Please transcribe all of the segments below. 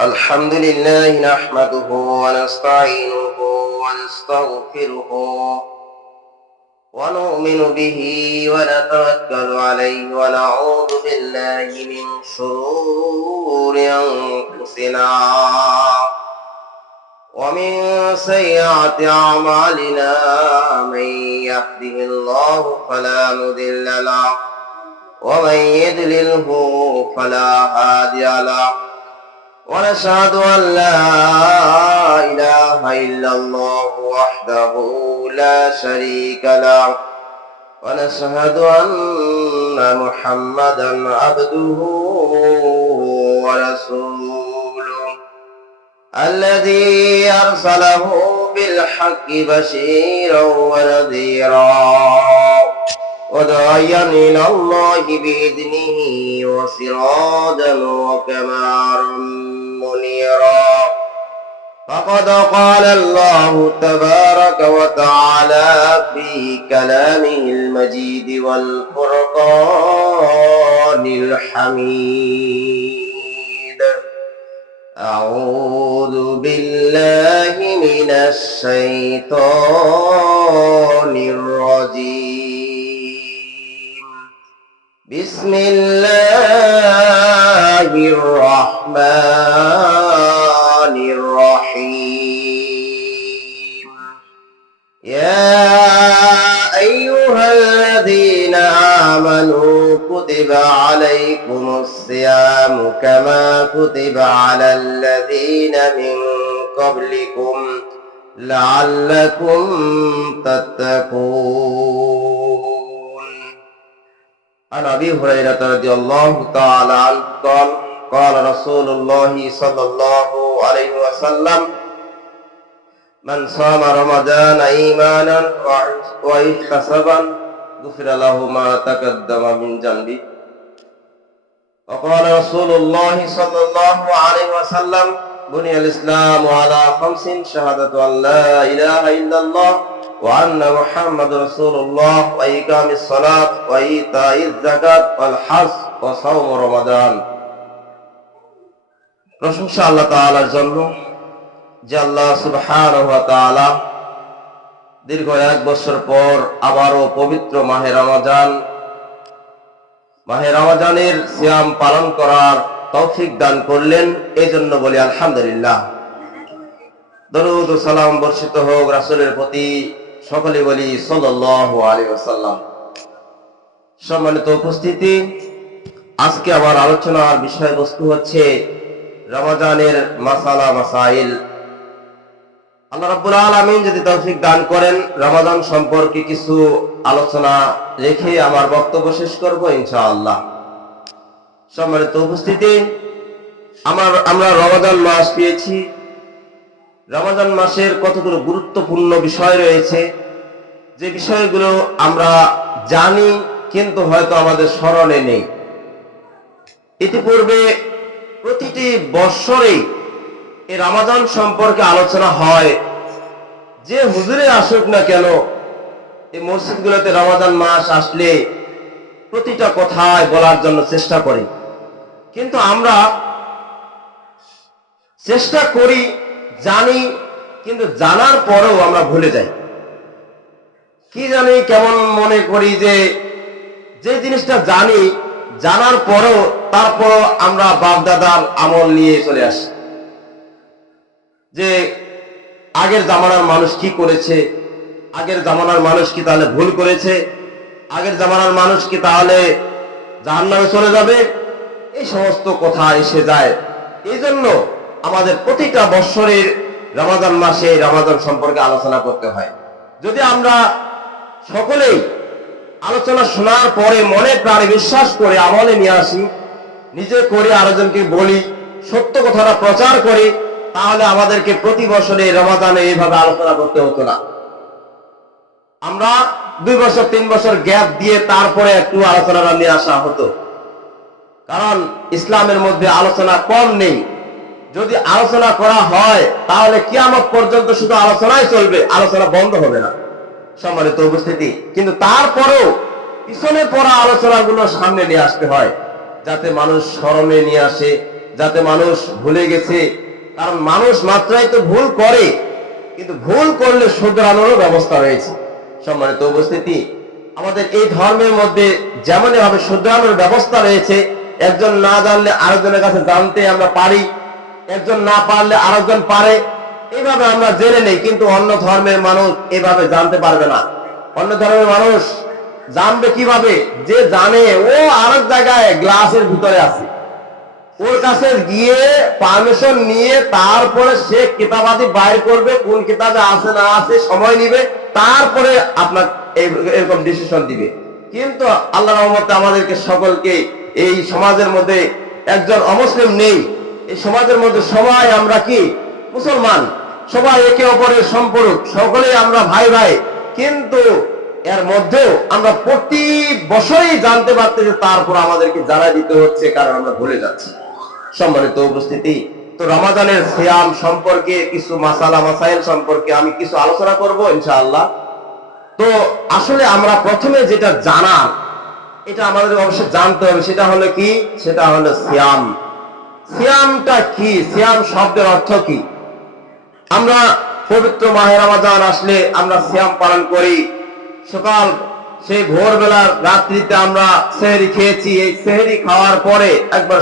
الحمد لله نحمده ونستعينه ونستغفره ونؤمن به ونتوكل عليه ونعوذ بالله من شرور أنفسنا ومن سيئات أعمالنا من يهده الله فلا مضل له ومن يضلله فلا هادي له ونشهد أن لا إله إلا الله وحده لا شريك له ونشهد أن محمدا عبده ورسوله الذي أرسله بالحق بشيرا ونذيرا وداعيا إلى الله بإذنه وسراجا وقمرا منيرا فقد قال الله تبارك وتعالى في كلامه المجيد والفرقان الحميد أعوذ بالله من الشيطان الرجيم بسم الله الرحمن الرحيم يا أيها الذين آمنوا كتب عليكم الصيام كما كتب على الذين من قبلكم لعلكم تتقون عن أبي هريرة رضي الله تعالى عنه قال قال رسول الله صلى الله عليه وسلم من صام رمضان إيمانا واحتسابا غفر له ما تقدم من ذنبه وقال رسول الله صلى الله عليه وسلم بني الإسلام على 5 شهادة أن لا إله إلا الله وأن محمد رسول الله وإقام الصلاة وإيتاء الزكاة والحج وصوم رمضان প্রশংসা আল্লাহ তাআলার জন্য যে আল্লাহ সুবহানাহু ওয়া তাআলা দীর্ঘ 1 বছর পর আবারও পবিত্র মাহে রমজানের সিয়াম পালন করার তৌফিক দান করলেন, এই জন্য বলি আলহামদুলিল্লাহ। দরুদ ও সালাম বর্ষিত হোক রাসূলের প্রতি, সকলে বলি সাল্লাল্লাহু আলাইহি ওয়াসাল্লাম। সম্মানিত উপস্থিতি, আজকে আমার আলোচনার বিষয়বস্তু হচ্ছে রমজানের মাসালা মাসাইল। আল্লাহ রাব্বুল আলামিন যদি তৌফিক দান করেন রমজান সম্পর্কে কিছু আলোচনা রেখে আমার বক্তব্য শেষ করব ইনশাআল্লাহ। সম্মানিত উপস্থিতি, আমরা রমজান মাস পেয়েছি। রমজান মাসের কতগুলো গুরুত্বপূর্ণ বিষয় রয়েছে, যে বিষয়গুলো আমরা জানি কিন্তু হয়তো আমাদের স্মরণে নেই। ইতিপূর্বে প্রতিটি বৎসরেই এই রমজান সম্পর্কে আলোচনা হয়। যে হুজুরে আসুক না কেন, এই মসজিদগুলোতে রমজান মাস আসলে প্রতিটা কথায় বলার জন্য চেষ্টা করি, কিন্তু আমরা চেষ্টা করি, জানি, কিন্তু জানার পরেও আমরা ভুলে যাই। কি জানি কেমন মনে করি যে জিনিসটা জানি, জানার পরেও তারপর আমরা বাপ দাদার আমল নিয়ে চলে আসি, যে আগের জামানার মানুষ কি করেছে, আগের জামানার মানুষ কি তাহলে ভুল করেছে, আগের জামানার মানুষ কি তাহলে জাহান্নামে চলে যাবে, এই সমস্ত কথা এসে যায়। এই জন্য আমাদের প্রতিটা বৎসরের রমজান মাসে রমজান সম্পর্কে আলোচনা করতে হয়। যদি আমরা সকলেই আলোচনা শোনার পরে মনে প্রাণে বিশ্বাস করে আমলে নিয়ে আসি, নিজে করে আরেকজনকে বলি, সত্য কথাটা প্রচার করি, তাহলে আমাদেরকে প্রতি বছরে রমজানে এইভাবে আলোচনা করতে হতো না। আমরা 2 বছর 3 বছর গ্যাপ দিয়ে তারপরে একটু আলোচনা নিয়ে আসা হতো, কারণ ইসলামের মধ্যে আলোচনা কম নেই। যদি আলোচনা করা হয় তাহলে কিয়ামত পর্যন্ত শুধু আলোচনাই চলবে, আলোচনা বন্ধ হবে না। সম্মানিত উপস্থিতি, কিন্তু তারপরেও পিছনে পড়া আলোচনাগুলো সামনে নিয়ে আসতে হয়, যাতে মানুষ স্মরণে নিয়ে আসে, যাতে মানুষ ভুলে গেছে। কারণ মানুষ মাত্রাই তো ভুল করে, কিন্তু ভুল করলে শুধরানোর ব্যবস্থা রয়েছে। সম্মানিত উপস্থিতি, আমাদের এই ধর্মের মধ্যে যেমন ভাবে শুধরানোর ব্যবস্থা রয়েছে, একজন না জানলে আরেকজনের কাছে জানতে আমরা পারি, একজন না পারলে আরেকজন পারে, এইভাবে আমরা জেনে নেই। কিন্তু অন্য ধর্মের মানুষ এভাবে জানতে পারবে না। অন্য ধর্মের মানুষ জানবে কিভাবে? যে জানে ও আরেক জায়গায় গ্লাসের ভিতরে আছে, ওর কাছে গিয়ে পারমিশন নিয়ে তারপরে সে কিতাবাদি বাইর করবে, কোন কিতাবে আছে না আছে সময় নিবে, তারপরে আপনার এরকম ডিসিশন দিবে। কিন্তু আল্লাহর রহমতে আমাদেরকে সকলকে এই সমাজের মধ্যে একজন অমুসলিম নেই। এই সমাজের মধ্যে সবাই আমরা কি মুসলমান, সবাই একে অপরের সম্পর্ক, সকলেই আমরা ভাই ভাই। কিন্তু এর মধ্যেও আমরা প্রতি বছরই জানতে পারতে যে তারপর আমাদেরকে জানাই দিতে হচ্ছে, কারণ আমরা ভুলে যাচ্ছি। সম্মানিত উপস্থিতি, তো রমাদানের সিয়াম সম্পর্কে কিছু মাসালা মাসাইল সম্পর্কে আমি কিছু আলোচনা করব ইনশাআল্লাহ। তো আসলে আমরা প্রথমে যেটা জানার, এটা আমাদের অবশ্যই জানতে হবে, সেটা হলো কি? সেটা হলো সিয়াম। সিয়ামটা কি? সিয়াম শব্দের অর্থ কি? আমরা পবিত্র মাহে রমাদান আসলে আমরা সিয়াম পালন করি। সকাল সেই ভোরবেলার রাত্রিতে আমরা সেহরি খেয়েছি, এই সেহরি খাওয়ার পরে একবার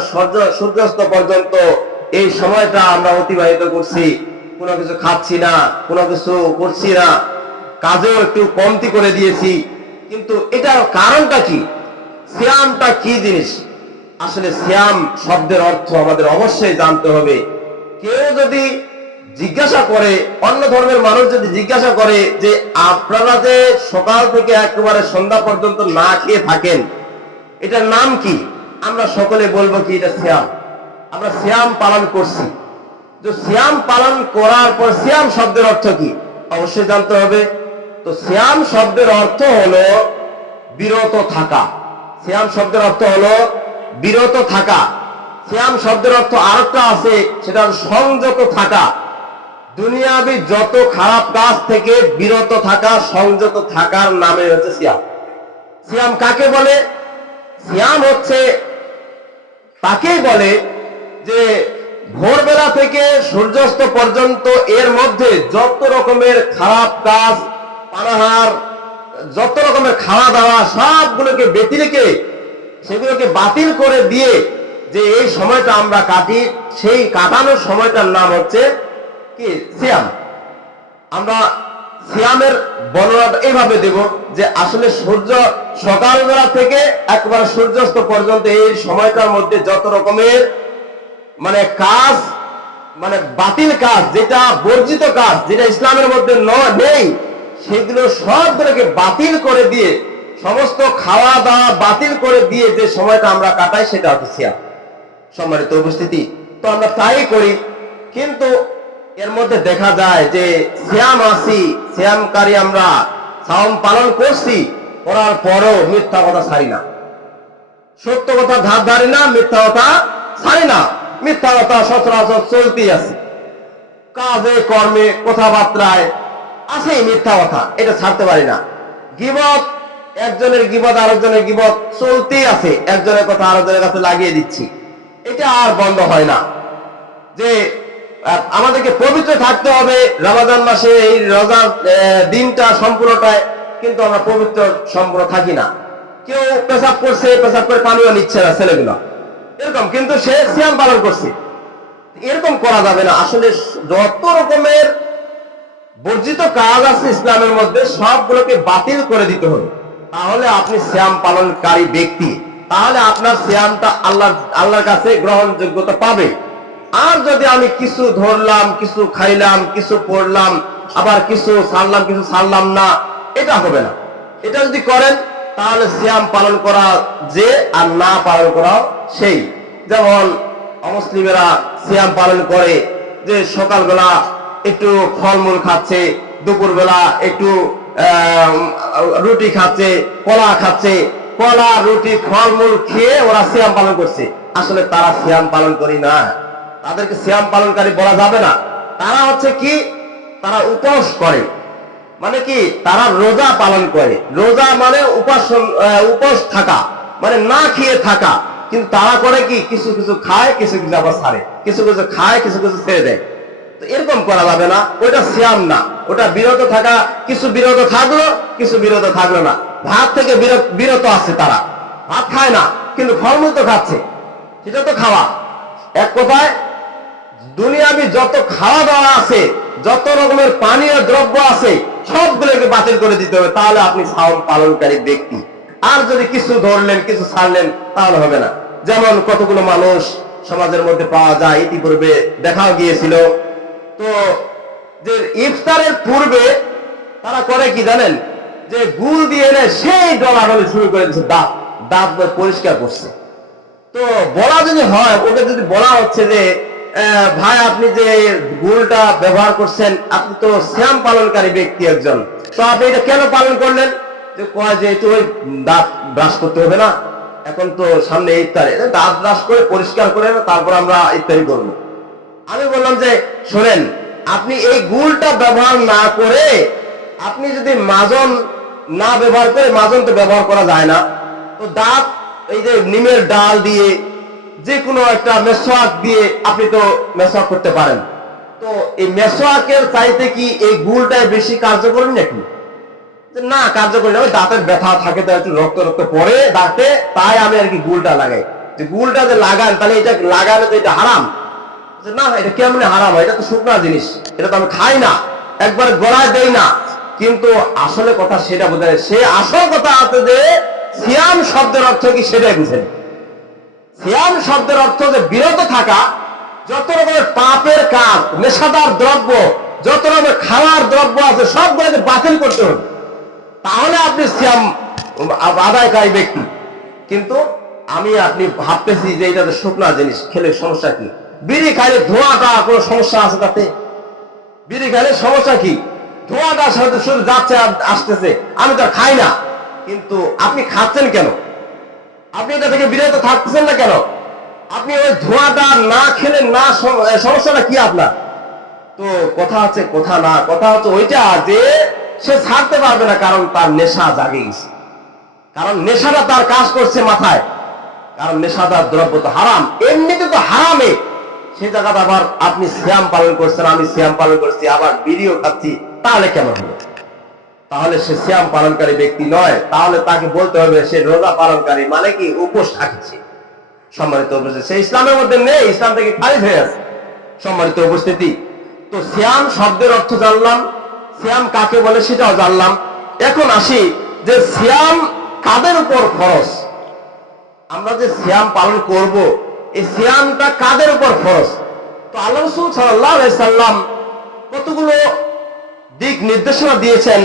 সূর্যাস্ত পর্যন্ত এই সময়টা আমরা অতিবাহিত করছি। কোনো কিছু খাচ্ছি না, কোনো কিছু করছি না, কাজেও একটু কমতি করে দিয়েছি। কিন্তু এটার কারণটা কি? সিয়ামটা কি জিনিস? আসলে সিয়াম শব্দের অর্থ আমাদের অবশ্যই জানতে হবে। কেউ যদি জিজ্ঞাসা করে, অন্য ধর্মের মানুষ যদি জিজ্ঞাসা করে যে আপনারা যে সকাল থেকে একেবারে সন্ধ্যা পর্যন্ত না খেয়ে থাকেন, এটার নাম কি? আমরা সকলে বলবো কি এটা সিয়াম। আমরা সিয়াম পালন করছি। তো সিয়াম পালন করার পর সিয়াম শব্দের অর্থ কি অবশ্যই জানতে হবে। তো সিয়াম শব্দের অর্থ হলো বিরত থাকা। সিয়াম শব্দের অর্থ হলো বিরত থাকা। সিয়াম শব্দের অর্থ আরেকটা আছে, সেটা সংযত থাকা। দুনিয়াবি যত খারাপ কাজ থেকে বিরত থাকা, সংযত থাকার নামে হচ্ছে সিয়াম। সিয়াম কাকে বলে? সিয়াম হচ্ছে তাকেই বলে যে ভোরবেলা থেকে সূর্যাস্ত পর্যন্ত এর মধ্যে যত রকমের খারাপ কাজ, পানাহার, যত রকমের খাওয়া দাওয়া সবগুলোকে বেঁধে রেখে সেগুলোকে বাতিল করে দিয়ে যে এই সময়টা আমরা কাটি, সেই কাটানোর সময়টার নাম হচ্ছে কি? সিয়াম। আমরা সিয়ামের বর্ণনা এইভাবে দেব যে আসলে সূর্য সকালবেলা থেকে একবার সূর্যাস্ত পর্যন্ত এই সময়টার মধ্যে যত রকমের কাজ, বাতিল কাজ, যেটা বর্জিত কাজ, যেটা ইসলামের মধ্যে নেই, সেগুলো সবগুলোকে বাতিল করে দিয়ে, সমস্ত খাওয়া দাওয়া বাতিল করে দিয়ে যে সময়টা আমরা কাটাই, সেটা হচ্ছে সিয়াম। সম্মানিত উপস্থিতি, তো আমরা তাই করি। কিন্তু এর মধ্যে দেখা যায় যে সিয়াম আসি, সিয়ামকারী আমরা সাওম পালন করছি, করার পরও মিথ্যা কথা ছাড়ি না, সত্য কথা ধার ধারি না, মিথ্যা কথা ছাড়ি না। মিথ্যা কথা সচরাচর চলতেই আছে, কাজে কর্মে কথাবার্তায় আছে মিথ্যা কথা, এটা ছাড়তে পারি না। গীবত, একজনের গীবত আরেকজনের গীবত চলতেই আছে, একজনের কথা আরেকজনের কাছে লাগিয়ে দিচ্ছি, এটা আর বন্ধ হয় না। যে আমাদেরকে পবিত্র থাকতে হবে রমাদান মাসে, এই রোজার দিনটা সম্পূর্ণটায়, কিন্তু আমরা পবিত্র সম্পূর্ণ থাকি না। কেউ পেশাব করছে, পেশাব করে পানিও নিচ্ছে না ছেলেগুলো, এরকম, কিন্তু সে সিয়াম পালন করছে। এরকম করা যাবে না। আসলে যত রকমের বর্জিত কাজ আছে ইসলামের মধ্যে, সবগুলোকে বাতিল করে দিতে হবে, তাহলে আপনি সিয়াম পালনকারী ব্যক্তি, তাহলে আপনার সিয়ামটা আল্লাহর কাছে গ্রহণযোগ্যতা পাবে। আর যদি আমি কিছু ধরলাম, কিছু খাইলাম, কিছু পড়লাম, আবার কিছু ছাড়লাম, কিছু ছাড়লাম না, এটা হবে না। এটা যদি করেন তাহলে সিয়াম পালন করা যে আর না পালন করা সেই। যেমন অমুসলিমেরা সিয়াম পালন করে যে সকালবেলা একটু ফলমূল খাচ্ছে, দুপুরবেলা একটু রুটি খাচ্ছে, কলা খাচ্ছে, কলা রুটি ফলমূল খেয়ে ওরা সিয়াম পালন করছে। আসলে তারা সিয়াম পালন করি না, তাদেরকে সিয়াম পালনকারী বলা যাবে না। তারা হচ্ছে কি? তারা উপোস করে। মানে কি তারা রোজা পালন করে, রোজা মানে উপোস থাকা, মানে না খেয়ে থাকা, কিন্তু তারা করে কি কিছু কিছু খায়, কিছু কিছু আবার ছাড়ে, কিছু কিছু খায়, কিছু কিছু ছেড়ে দেয়। তো এরকম করা যাবে না, ওটা সিয়াম না, ওটা বিরত থাকা, কিছু বিরত থাকলো, কিছু বিরত থাকলো না। ভাত থেকে বিরত আছে, তারা ভাত খায় না কিন্তু ফলমূল তো খাচ্ছে, সেটা তো খাওয়া। এক কথায় দুনিয়াবি যত খাওয়া দাওয়া আছে, যত রকমের পানীয় দ্রব্য আছে, সবগুলোকে বাতিল করে দিতে হবে, তাহলে আপনি সাওম পালনকারী ব্যক্তি। আর যদি কিছু ধরলেন কিছু ছাড়লেন তাহলে হবে না। যেমন কতগুলো মানুষ সমাজের মধ্যে পাওয়া যায়, ইতিপূর্বে দেখাও গিয়েছিল, তো যে ইফতারের পূর্বে তারা করে কি জানেন, যে গুল দিয়ে এনে সেই ডলাডলি শুরু করে দিচ্ছে, দাঁত পরিষ্কার করছে। তো বলা যদি হয়, ওকে যদি বলা হচ্ছে যে ভাই আপনি যে গুলটা ব্যবহার করছেন, আপনি তো সিয়াম পালনকারী ব্যক্তি একজন, তো আপনি এটা কেন পালন করলেন? যে কয় যে একটু ওই দাঁত ব্রাশ করতে হবে না, এখন তো সামনে ইফতার, দাঁত ব্রাশ করে পরিষ্কার করে তারপর আমরা ইফতারি করবো। আমি বললাম যে শোনেন, আপনি এই গুলটা ব্যবহার না করে, আপনি যদি মাজন না ব্যবহার করে, মাজন তো ব্যবহার করা যায় না, তো দাঁত এই যে নিমের ডাল দিয়ে, যে কোনো একটা মেসওয়াক দিয়ে আপনি তো মেসওয়াক করতে পারেন। তো এই মেসওয়াকের চাইতে কি এই গুলটাই বেশি কার্যকরী নাকি? না, কার্যকরী না, ওই দাঁতের ব্যথা থাকে তো একটু রক্ত রক্ত পরে দাঁতে, তাই আমি আর কি গুলটা লাগাই। যে গুলটা যে লাগান, তাহলে এটা লাগানো তো এটা হারাম। না, এটা কেমন হারাম হয়? এটা তো শুকনা জিনিস, এটা তো আমি খাই না, একবার গড়ায় দেই না। কিন্তু আসলে কথা সেটা বোঝা যায়, সে আসল কথা আছে যে সিয়াম শব্দের অর্থ কি সেটাই বুঝেন। সিয়াম শব্দের অর্থ যে বিরত থাকা, যত রকমের পাপের কাজ, নেশাদার দ্রব্য, যত রকমের খাওয়ার দ্রব্য আছে সবগুলোকে বাতিল করতে হবে, তাহলে আপনি সিয়াম আদায়কারী ব্যক্তি। কিন্তু আমি আপনি ভাবতেছি যে এটা তো শুকনা জিনিস, খেলে সমস্যা কি? বিড়ি খাইলে ধোঁয়াটা কোনো সমস্যা আছে তাতে? বিড়ি খাইলে সমস্যা কি? ধোঁয়াটা সাথে শুধু যাচ্ছে আসতেছে, আমি তো খাই না, কিন্তু আপনি খাচ্ছেন কেন? আপনি এটা থেকে বিরত থাকতেছেন না কেন? আপনি ওই ধোঁয়াটা না খেলে না, সমস্যাটা কি আপনার? তো কথা আছে, কথা না, কথা হচ্ছে ওইটা যে সে ছাড়তে পারবে না, কারণ তার নেশা জাগে গেছে, কারণ নেশাটা তার কাজ করছে মাথায়, কারণ নেশাদার দ্রব্য তো হারাম, এমনিতে তো হারামে, সে জায়গাটা আবার আপনি সিয়াম পালন করছেন, আমি সিয়াম পালন করছি, আবার বিড়িও খাচ্ছি, তাহলে কেমন হবে? তাহলে সে সিয়াম পালনকারী ব্যক্তি নয়, তাহলে তাকে বলতে হবে সে রোজা পালনকারী, মানে কি উপোস থাকছে। সম্মানিত উপস্থিতি, সে ইসলামের মধ্যে নেই, ইসলাম থেকে খারিজ হয়ে আছে। সম্মানিত উপস্থিতি, তো সিয়াম শব্দের অর্থ জানলাম, সিয়াম কাকে বলে সেটাও জানলাম। এখন আসি যে সিয়াম কাদের উপর ফরজ। আমরা যে সিয়াম পালন করব, এই সিয়ামটা কাদের উপর ফরজ? তো আল্লাহ রাসূল সাল্লাল্লাহু আলাইহি সাল্লাম কতগুলো দিক নির্দেশনা দিয়েছেন।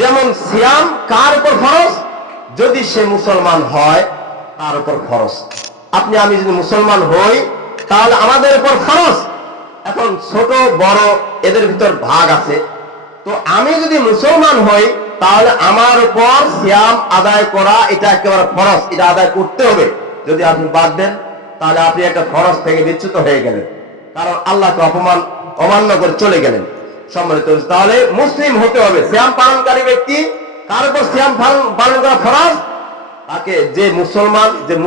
যেমন সিয়াম কার উপর ফরজ? যদি সে মুসলমান হয় তার উপর ফরজ। আপনি আমি যদি মুসলমান হই তাহলে আমাদের উপর ফরজ। এখন ছোট বড় এদের ভিতর ভাগ আছে, তো আমি যদি মুসলমান হই তাহলে আমার উপর সিয়াম আদায় করা এটা একেবারে ফরজ, এটা আদায় করতে হবে। যদি আপনি বাদ দেন তাহলে আপনি একটা ফরজ থেকে বিচ্যুত হয়ে গেলেন, কারণ আল্লাহকে অমান্য করে চলে গেলেন। সম্মানিত, তাহলে মুসলিম হতে হবে। সিয়াম পালনকারী ব্যক্তি কার উপর সিয়াম পালন করা ফরজ? তাকে যে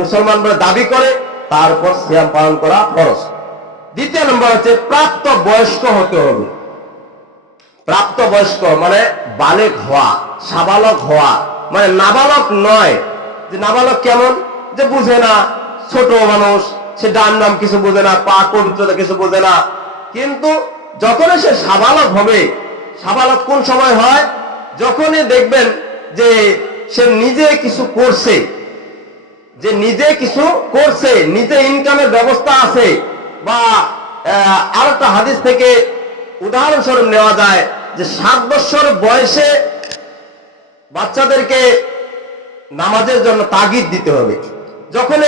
মুসলমান বলে দাবি করে তার উপর সিয়াম পালন করা ফরজ। দ্বিতীয় নম্বর হচ্ছে প্রাপ্ত বয়স্ক হতে হবে। প্রাপ্ত বয়স্ক মানে বালেগ হওয়া, সাবালক হওয়া, মানে নাবালক নয়। যে নাবালক কেমন? যে বুঝে না, ছোট মানুষ, সে ডান নাম কিছু বোঝে না, পা পবিত্রতা কিছু বোঝে না। কিন্তু যখনই সে সাবালক হবে, সাবালক কোন সময় হয়? যখনই দেখবেন যে সে নিজে কিছু করছে, যে নিজে কিছু করছে, নিজে ইনকামের ব্যবস্থা আছে। বা আরেকটা হাদিস থেকে উদাহরণস্বরূপ নেওয়া যায় যে 7 বছর বয়সে বাচ্চাদেরকে নামাজের জন্য তাগিদ দিতে হবে। যখন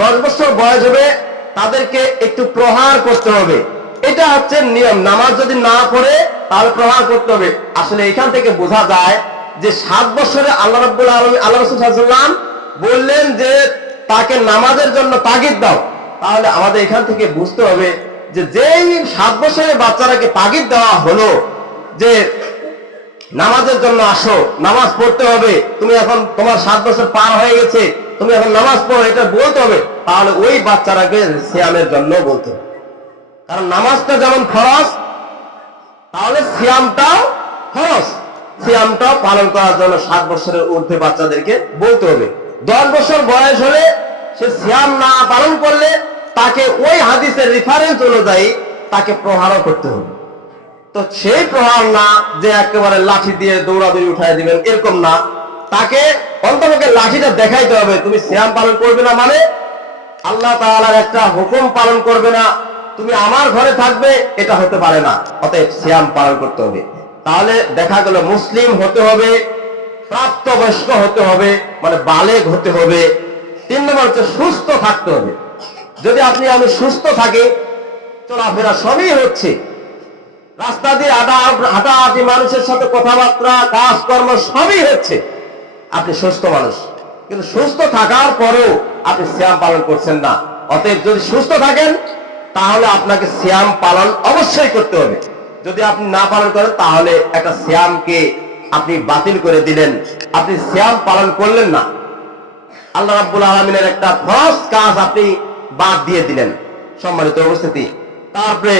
10 বছর বয়স হবে তাদেরকে একটু প্রহার করতে হবে। এটা হচ্ছে নিয়ম। নামাজ যদি না পড়ে তাহলে প্রহার করতে হবে। আসলে এখান থেকে বোঝা যায় যে 7 বছরে আল্লাহ রাব্বুল আলামিন, আল্লাহ রাসূল সাল্লাল্লাহু আলাইহি ওয়াসাল্লাম বললেন যে তাকে নামাজের জন্য তাগিদ দাও। তাহলে আমাদের এখান থেকে বুঝতে হবে যে যেই 7 বছরের বাচ্চাটাকে তাগিদ দেওয়া হলো যে নামাজের জন্য আসো, নামাজ পড়তে হবে, তুমি এখন তোমার 7 বছর পার হয়ে গেছে, তুমি এখন নামাজ পড়ো, এটা বলতে হবে। তাহলে ওই বাচ্চাটাকে সিয়ামের জন্য বলতে হবে। কারণ নামাজটা যেমন খরচ, তাহলে সিয়ামটাও খরচ, সিয়ামটাও পালন করার জন্য 7 বছরের ঊর্ধ্বে বাচ্চাদেরকে বলতে হবে। 10 বছর বয়স হলে সে সিয়াম না পালন করলে তাকে ওই হাদিসের রেফারেন্স অনুযায়ী তাকে প্রহারও করতে হবে। তো সেই প্রহার না যে একেবারে লাঠি দিয়ে দৌড়াদৌড়ি উঠাই দিবেন এরকম না, তাকে অন্তপক্ষে লাঠিটা দেখাইতে হবে। তুমি সিয়াম পালন করবে না মানে আল্লাহ তাআলার একটা হুকুম পালন করবে না, তুমি আমার ঘরে থাকবে, এটা হতে পারে না। অতএব সিয়াম পালন করতে হবে। তাহলে দেখা গেল মুসলিম হতে হবে, প্রাপ্তবয়স্ক হতে হবে, মানে বালেগ হতে হবে। 3 নম্বর হচ্ছে সুস্থ থাকতে হবে। যদি আমি সুস্থ থাকি, চলাফেরা সবই হচ্ছে, রাস্তা দিয়ে হাঁটাহাঁটি, মানুষের সাথে কথাবার্তা, কাজকর্ম সবই হচ্ছে, আপনি সুস্থ মানুষ। কিন্তু সুস্থ থাকার পরেও আপনি সিয়াম পালন করছেন না। অতএব যদি সুস্থ থাকেন তাহলে আপনাকে সিয়াম পালন অবশ্যই করতে হবে। যদি আপনি না পালন করেন তাহলে একটা সিয়ামকে আপনি বাতিল করে দিলেন, আপনি সিয়াম পালন করলেন না। আল্লাহ রাব্বুল আলামিনের একটা ফরজ কাজ আপনি বাদ দিয়ে দিলেন। সম্মানিত উপস্থিতি, তারপরে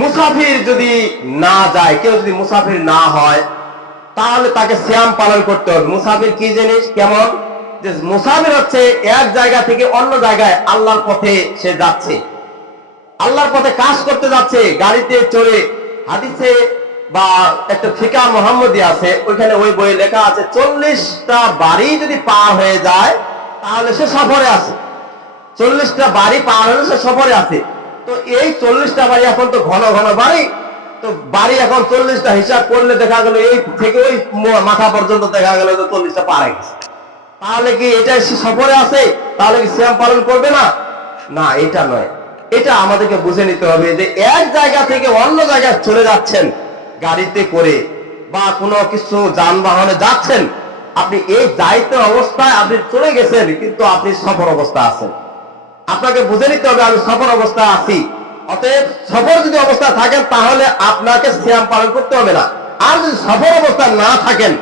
মুসাফির যদি না যায়, কেউ যদি মুসাফির না হয় তাহলে তাকে সিয়াম পালন করতে হবে। মুসাফির কি জিনিস, কেমন? যে মুসাফির হচ্ছে এক জায়গা থেকে অন্য জায়গায় আল্লাহর পথে সে যাচ্ছে, আল্লাহর পথে কাজ করতে যাচ্ছে, গাড়িতে চড়ে। হাদিসে বা একটা ফিকা মুহাম্মদী আছে, ওইখানে ওই বইয়ে লেখা আছে 40টা বাড়ি যদি পার হয়ে যায় তাহলে সে সফরে আছে। 40টা বাড়ি পার হলে সে সফরে আছে। তো এই 40টা বাড়ি এখন তো ঘন ঘন বাড়ি, তো বাড়ি এখন 40টা হিসাব করলে দেখা গেল এই থেকে ওই মাথা পর্যন্ত দেখা গেল 40টা পার হয়ে গেছে। তাহলে কি এটা সে সফরে আছে? তাহলে কি সিয়াম পালন করবে না? না, এটা নয়। এটা আমাদেরকে বুঝে নিতে হবে যে এক জায়গা থেকে অন্য জায়গায় চলে যাচ্ছেন গাড়িতে করে বা কোনো কিছু যানবাহনে যাচ্ছেন, আপনি এই দায়িত্ব অবস্থায় আপনি চলে গেছেন, কিন্তু আপনি সফর অবস্থা আছেন। আপনাকে বুঝে নিতে হবে আমি সফর অবস্থায় আছি। অতএব সফর যদি অবস্থায় থাকেন তাহলে আপনাকে সিয়াম পালন করতে হবে না। আর যদি সফর অবস্থায় না থাকেন,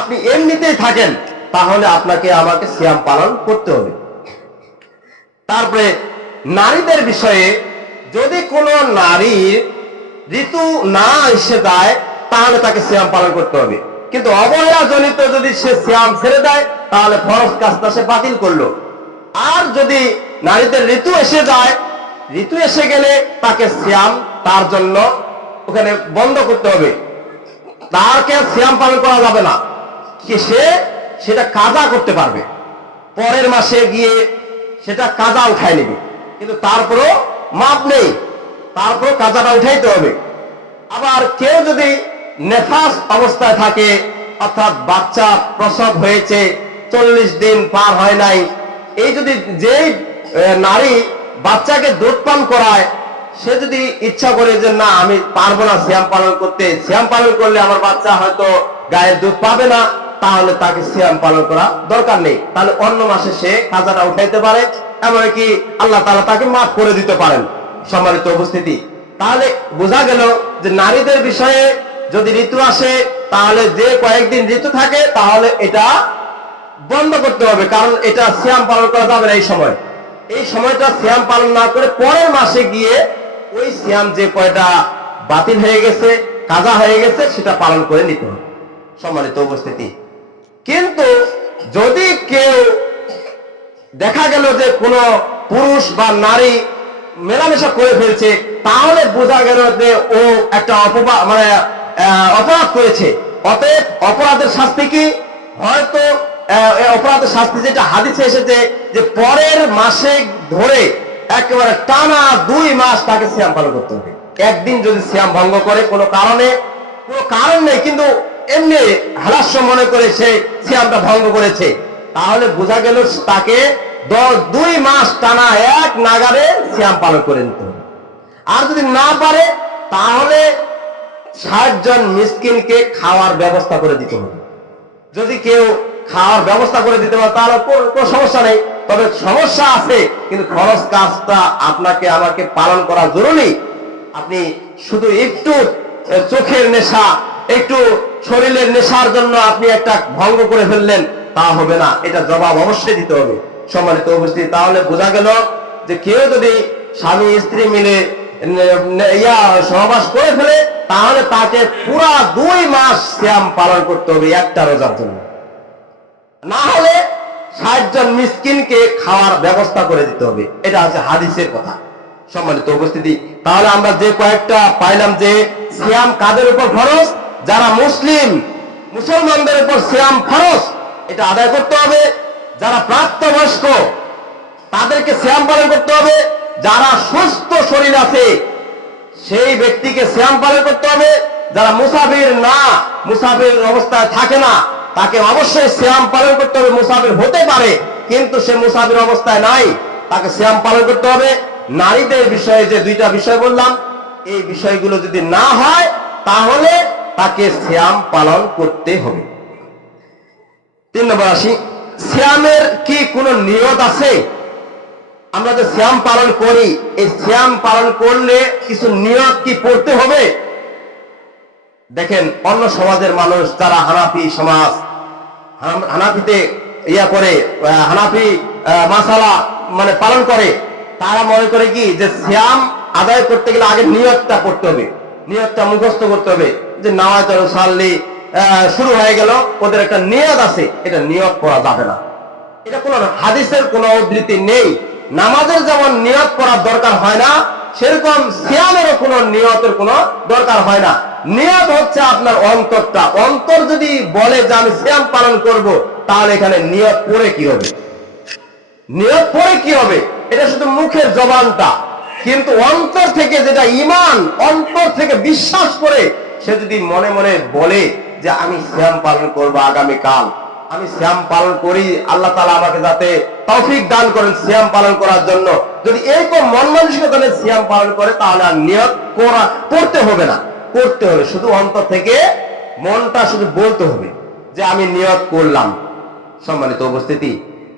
আপনি এমনিতেই থাকেন, তাহলে আপনাকে আমাকে সিয়াম পালন করতে হবে। তারপরে নারীদের বিষয়ে, যদি কোনো নারীর ঋতু না এসে যায় তাহলে তাকে সিয়াম পালন করতে হবে। কিন্তু অবহেলা জনিত যদি সে সিয়াম ছেড়ে দেয় তাহলে ফরজ কাজটা সে বাতিল করলো। আর যদি নারীদের ঋতু এসে যায়, ঋতু এসে গেলে তাকে সিয়াম তার জন্য ওখানে বন্ধ করতে হবে, তারকে সিয়াম পালন করা যাবে না। কি সে সেটা কাজা করতে পারবে, পরের মাসে গিয়ে সেটা কাজা উঠায় নেবে, কিন্তু তারপরও মাপ নেই, তারপরও কাজাটা উঠাইতে হবে। আবার কেউ যদি নেফাস অবস্থায় থাকে, অর্থাৎ বাচ্চা প্রসব হয়েছে 40 দিন পার হয় নাই, এই যদি যেই নারী বাচ্চাকে দুধ পান করায় সে যদি ইচ্ছা করে যে না আমি পারবো না সিয়াম পালন করতে, সিয়াম পালন করলে আমার বাচ্চা হয়তো গায়ের দুধ পাবে না, তাহলে তাকে সিয়াম পালন করা দরকার নেই। তাহলে অন্য মাসে সে কাজাটা উঠাইতে পারে, এমনকি আল্লাহ তাআলা তাকে মাফ করে দিতে পারেন। সম্মানিত উপস্থিতি, তাহলে বোঝা গেল যে নারীদের বিষয়ে যদি ঋতু আসে তাহলে যে কয়েকদিন ঋতু থাকে তাহলে এটা বন্ধ করতে হবে, কারণ এটা সিয়াম পালন করা যাবে না। এই সময়টা সিয়াম পালন না করে পরের মাসে গিয়ে ওই সিয়াম যে কয়টা বাতিল হয়ে গেছে, কাজা হয়ে গেছে, সেটা পালন করে নিতে হবে। সম্মানিত উপস্থিতি, কিন্তু যদি কেউ দেখা গেল যে কোনো পুরুষ বা নারী মেলামেশা করে ফেলছে, তাহলে বোঝা গেল যে ও একটা অপরাধ করেছে। অতএব অপরাধের শাস্তি কি? হয়তো অপরাধের শাস্তি যেটা হাদিসে এসেছে যে পরের মাসে ধরে একেবারে টানা 2 মাস তাকে সিয়াম পালন করতে হবে। একদিন যদি সিয়াম ভঙ্গ করে কোনো কারণ নেই, কিন্তু এমনি হালাস্য মনে করে সে সিয়ামটা ভঙ্গ করেছে, তাহলে বোঝা গেল তাকে 2 মাস টানা এক নাগারে সিয়াম পালন করে নিতে হবে। আর যদি না পারে তাহলে 60 জন মিসকিনকে খাওয়ার ব্যবস্থা করে দিতে হবে। যদি কেউ খাওয়ার ব্যবস্থা করে দিতে পারে তাহলে কোনো সমস্যা নেই, তবে সমস্যা আছে, কিন্তু খরচ কাজটা আপনাকে আমাকে পালন করা জরুরি। আপনি শুধু একটু চোখের নেশা, একটু শরীরের নেশার জন্য আপনি একটা ভঙ্গ করে ফেললেন, তা হবে না, এটা জবাব অবশ্যই দিতে হবে। সম্মানিত উপস্থিতি, তাহলে বোঝা গেল যে কেউ যদি স্বামী স্ত্রী মিলে সহবাস করে ফেলে, তাহলে তাকে পুরা 2 মাস সিয়াম পালন করতে হবে একটা রোজার জন্য। না হলে 60 জন মিসকিনকে খাওয়ার ব্যবস্থা করে দিতে হবে। এটা হচ্ছে হাদিসের কথা। সম্মানিত উপস্থিতি, তাহলে আমরা যে কয়েকটা পাইলাম যে সিয়াম কাদের উপর ফরজ, যারা মুসলমানদের উপর সিয়াম ফরজ, এটা আদায় করতে হবে। যারা প্রাপ্তবয়স্ক তাদেরকে সিয়াম পালন করতে হবে। যারা সুস্থ শরীর আছে সেই ব্যক্তিকে সিয়াম পালন করতে হবে। যারা মুসাফির অবস্থায় থাকে না, তাকে অবশ্যই সিয়াম পালন করতে হবে। মুসাফির হতে পারে কিন্তু সে মুসাফির অবস্থায় নাই, তাকে সিয়াম পালন করতে হবে। নারীদের বিষয়ে যে 2টা বিষয় বললাম, এই বিষয়গুলো যদি না হয় তাহলে তাকে সিয়াম পালন করতে হবে। 3 নম্বর আসি, সিয়ামের কি কোনো নিয়ত আছে? আমরা যে সিয়াম পালন করি, এই সিয়াম পালন করলে কিছু নিয়ত কি পড়তে হবে? দেখেন, অন্য সমাজের মানুষ যারা হানাফি সমাজ, হানাফিতে হানাফি মাসালা মানে পালন করে, তারা মনে করে কি যে সিয়াম আদায় করতে গেলে আগে নিয়তটা পড়তে হবে, নিয়তটা মুখস্থ করতে হবে। যে নামাজের সাল্লি শুরু হয়ে গেল, ওদের একটা নিয়ত আছে, এটা নিয়ত করা যাবে না। এটা কোন হাদিসের কোন উদ্ধৃতি নেই। নামাজের যেমন নিয়ত করার দরকার হয় না, সেরকম সিয়ামেরও কোন নিয়তের কোন দরকার হয় না। নিয়ত হচ্ছে আপনার অন্তরটা। অন্তর যদি বলে যে আমি সিয়াম পালন করব, তাহলে এখানে নিয়ত পড়ে কি হবে? নিয়ত পড়ে কি হবে? এটা শুধু মুখের জবানটা, কিন্তু অন্তর থেকে যেটা ঈমান, অন্তর থেকে বিশ্বাস করে সে যদি মনে মনে বলে যে আমি সিয়াম পালন করব আগামীকাল, আমি সিয়াম পালন করি, আল্লাহ তাআলা আমাকে যাতে তৌফিক দান করেন সিয়াম পালন করার জন্য, যদি এরকম মন মানসিকতা নিয়ে সিয়াম পালন করে, তাহলে আর নিয়ত করতে হবে না, করতে হবে শুধু অন্তর থেকে, মনটা শুধু বলতে হবে যে আমি নিয়ত করলাম। সম্মানিত উপস্থিতি,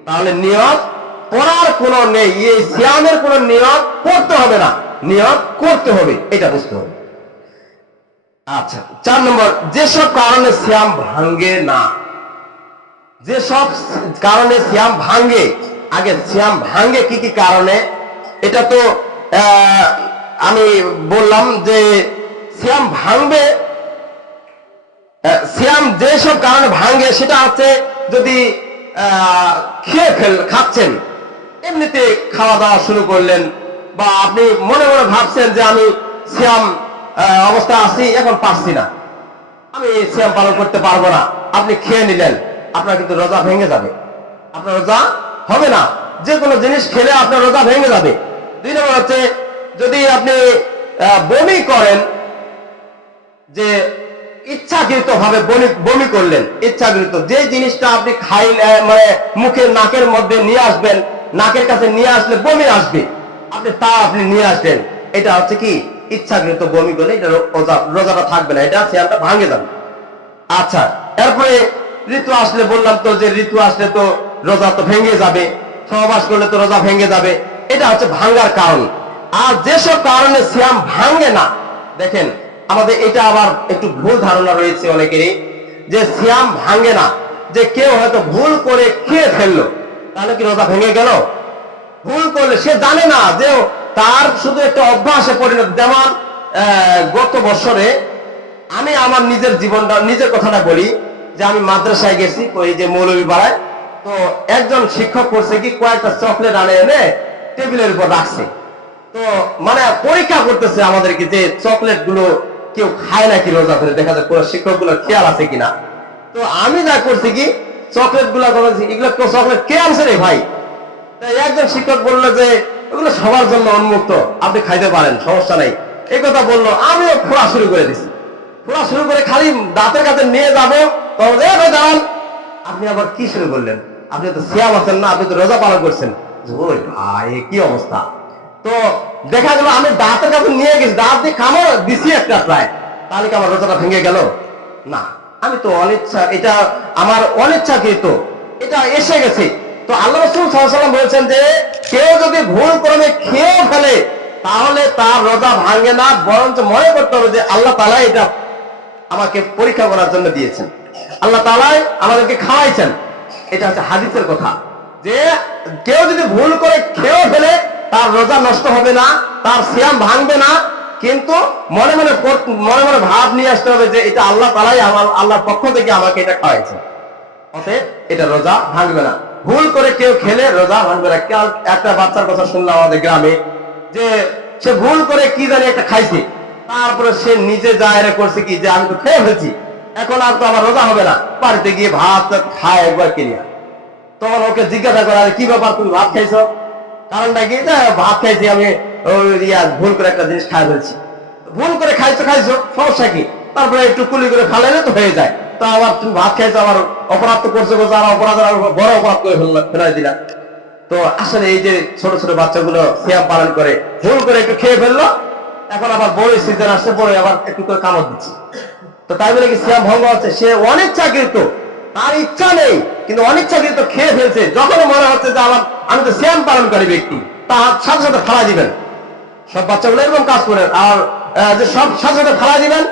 তাহলে নিয়ত করার কোনো নেই, এই সিয়ামের কোনো নিয়ত করতে হবে না, নিয়ত করতে হবে, এটা বুঝতে হবে। আচ্ছা, 4 নম্বর, যেসব কারণে সিয়াম ভাঙ্গে না, যেসব কারণে সিয়াম ভাঙ্গে, আগে সিয়াম ভাঙ্গে কি কি কারণে, এটা তো আমি বললাম যে সিয়াম ভাঙবে। সিয়াম যেসব কারণে ভাঙ্গে সেটা হচ্ছে যদি খাচ্ছেন, এমনিতে খাওয়া দাওয়া শুরু করলেন, বা আপনি মনে মনে ভাবছেন যে আমি সিয়াম অবস্থা আছি, এখন পারছি না, আমি সিয়াম পালন করতে পারবো না, আপনি খেয়ে নিলেন, আপনার কিন্তু রোজা ভেঙে যাবে, আপনার রোজা হবে না। যে কোনো জিনিস খেলে আপনার রোজা ভেঙে যাবে। 2 নম্বর হচ্ছে যদি আপনি বমি করেন, যে ইচ্ছাকৃত ভাবে বমি করলেন, ইচ্ছাকৃত যে জিনিসটা আপনি মানে মুখের নাকের মধ্যে নিয়ে আসবেন, নাকের কাছে নিয়ে আসলে বমি আসবে, আপনি নিয়ে আসবেন, এটা হচ্ছে কি ইচ্ছাকৃত বমি করলে এটা রোজাটা থাকবে না, এটা সিয়ামটা ভাঙে যাবে। আচ্ছা, এরপরে ঋতু আসলে বললাম তো যে ঋতু আসলে তো রোজা তো ভেঙে যাবে, সহবাস করলে তো রোজা ভেঙে যাবে, এটা হচ্ছে ভাঙ্গার কারণ। আর যেসব কারণে সিয়াম ভাঙে না, দেখেন আমাদের এটা আবার একটু ভুল ধারণা রয়েছে অনেকেরই, যে সিয়াম ভাঙে না, যে কেউ হয়তো ভুল করে খেয়ে ফেললো, তাহলে কি রোজা ভেঙে গেল? ভুল করলে সে জানে না যে তার শুধু একটা অভ্যাসে পরিণত। যেমন গত বছরে আমি আমার নিজের কথাটা বলি, যে আমি মাদ্রাসায় গেছি, ওই যে মৌলভী পাড়ায়, তো একজন শিক্ষক করছে কি কয়েকটা চকলেট আনে এনে টেবিলের উপর রাখছে, তো মানে পরীক্ষা করতেছে আমাদেরকে যে চকলেট গুলো কেউ খায় নাকি রোজা ধরে, দেখা যায় শিক্ষক গুলোর খেয়াল আছে কিনা। তো আমি যা করছি কি চকলেট গুলা, এগুলো চকলেট কে আনছে রে ভাই? একজন শিক্ষক বললো যে এগুলো সবার জন্য উন্মুক্ত, আপনি খাইতে পারেন, সমস্যা নাই, এই কথা বললো। আমিও খোলা শুরু করে দিছি, খোলা শুরু করে খালি দাঁতের কাছে নিয়ে যাবো, তখন দাঁড়ান, আপনি আবার কি শুরু করলেন? আপনি তো সিয়াম আছেন না, আপনি তো রোজা পালন করছেন। ওই ভাই কি অবস্থা! তো দেখা গেল আমি দাঁতের কাছে নিয়ে গেছি, দাঁত দিয়ে কামড় দিছি একটা প্রায়, তাহলে কি আমার রোজাটা ভেঙে গেল? না, আমি তো অনিচ্ছা, এটা আমার অনিচ্ছাকৃত, এটা এসে গেছে। তো আল্লাহ রাসূল সাল্লাল্লাহু আলাইহি ওয়াসাল্লাম বলেছেন যে কেউ যদি ভুল করে খেয়ে ফেলে, তাহলে তার রোজা ভাঙে না, বরঞ্চ মনে করতে হবে যে আল্লাহ তাআলা এটা আমাকে পরীক্ষা করার জন্য দিয়েছেন, আল্লাহ তাআলা আমাদেরকে খাওয়াইছেন। এটা হচ্ছে হাদিসের কথা, যে কেউ যদি ভুল করে খেয়েও ফেলে তার রোজা নষ্ট হবে না, তার সিয়াম ভাঙবে না, কিন্তু মনে মনে মনে মনে ভাব নিয়ে আসতে হবে যে এটা আল্লাহ তাআলাই আল্লাহর পক্ষ থেকে আমাকে এটা খাওয়াইছে, অতএব এটা রোজা ভাঙবে না। ভুল করে কেউ খেলে রোজা ভাঙবে না। একটা বাচ্চার কথা শুনলাম আমাদের গ্রামে, যে সে ভুল করে কি জানি একটা খাইছে, তারপরে সে নিজে জাহের করছে কি যে আমি তো খেয়ে ফেলছি, এখন আর তো আমার রোজা হবে না, বাড়িতে গিয়ে ভাত খায় একবার কিনিয়া। তখন ওকে জিজ্ঞাসা করা, কি ব্যাপার তুমি ভাত খাইছো? কারণটা কি? ভাত খাইছি আমি, ভুল করে একটা জিনিস খাই ফেলছি। ভুল করে খাইছো সমস্যা কি? তারপরে একটু কুলি করে ফালাইলে তো হয়ে যায়। তো আবার তুমি ভাত খাইছো, আবার অপরাধ তো করছো, আর অপরাধ বড় অপরাধ করে ফেলাই দিলা। তো আসলে এই যে ছোট ছোট বাচ্চাগুলো সিয়াম পালন করে ভুল করে একটু খেয়ে ফেললো, এখন আবার বড় সিজন আসছে, বড় আবার একটু করে কামড় দিচ্ছে। তো তাই বলে কি সিয়াম ভঙ্গ হচ্ছে? সে অনিচ্ছাকৃত, তার ইচ্ছা নেই কিন্তু অনিচ্ছাকৃত খেয়ে ফেলছে। যখন মনে হচ্ছে যে আমি তো সিয়াম পালনকারী ব্যক্তি, তার সাথে সাথে ফালা দিবেন। সব বাচ্চাগুলো এরকম কাজ করেন, আর যে সব সাথে সাথে ফালা দিবেন